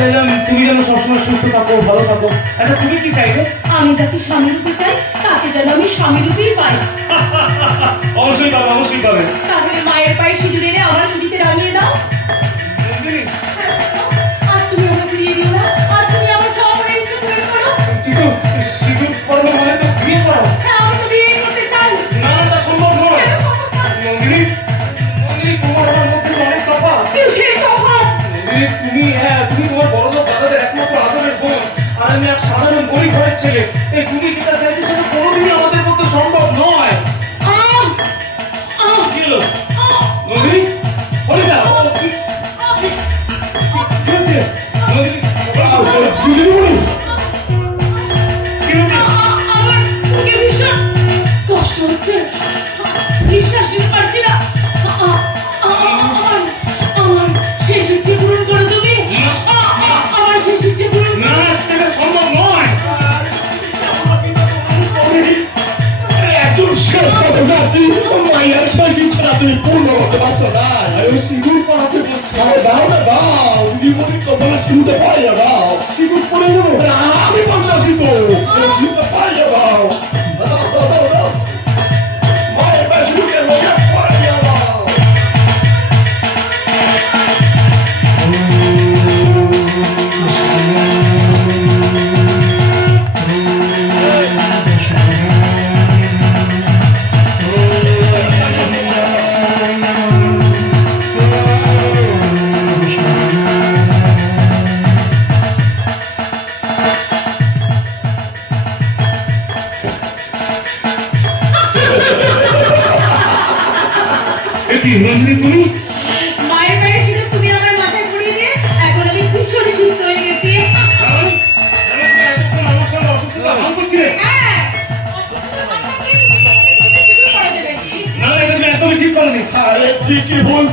চাইলাম তুমি যেন সবসময় সুস্থ থাকো, ভালো থাকো। আচ্ছা তুমি কি চাইবে? আমি যাকে স্বামী রূপে চাই তাকে যেন আমি স্বামী রূপেই পাই। অবশ্যই পাবে, অবশ্যই পাবে। তাহলে মায়ের পায়ে সিঁদুর এনে আমার ছুটিতে রাঙিয়ে দাও। আজ তুমি আমাকে ফিরিয়ে দিও না, আজ তুমি আমার সব মনের ইচ্ছে পূরণ করো। কিন্তু সিঁদুর পরানো মানে তো বিয়ে করো। হ্যাঁ, আমি তো বিয়ে করতে চাই। না না, তা সম্ভব নয়। কেন সম্ভব না? নন্দিনী, নন্দিনী, তোমার আমার মধ্যে অনেক তফাৎ। কিসের তফাৎ? নন্দিনী, তুমি তোমার বড়লোক দাদাদের একমাত্র আদরের বোন, আর আমি এক সাধারণ গরিব ঘরের ছেলে। এই তুমি যেটা চাইছো সেটা কোনোদিনই আমাদের মধ্যে সম্ভব নয়। কি হলো নন্দিনী? বলে যাও। কি হচ্ছে নন্দিনী? কি হচ্ছে? আমার বুকে ভীষণ কষ্ট হচ্ছে, নিঃশ্বাস নিতে পারছি না। আমার শেষ ইচ্ছে পূরণ করো তুমি। আমার শেষ ইচ্ছে পূরণ না, করো। সেটা সম্ভব নয়। একদম শেষ কথা যাচ্ছি, মায়ের শেষ ইচ্ছা তুমি পূর্ণ করতে পারছো না। আরে সিঁদুর পরাতে বলছি। দাও না, দাও। জীবনে কপালে সিঁদুরটা পাইয়া দাও। সিঁদুর পরে যাবো। আমি বলতেছি তো, সিঁদুরটা পাইয়া দাও। দাও, দাও, দাও, দাও। মায়ের পায়ে সিঁদুরটা পাইয়া দাও। কি নন্দিনী, তুমি মায়ের পায়ে সিঁদুর তুমি আমার মাথায় পরিয়ে দিয়ে এখন আমি ভীষণ সুস্থ হয়ে গেছি। হ্যাঁ, অসুস্থ মাথাকে সিঁদুর পরাতে গেছি। না, এটা তুমি একদমই ঠিক করনি। আরে ঠিকই বল।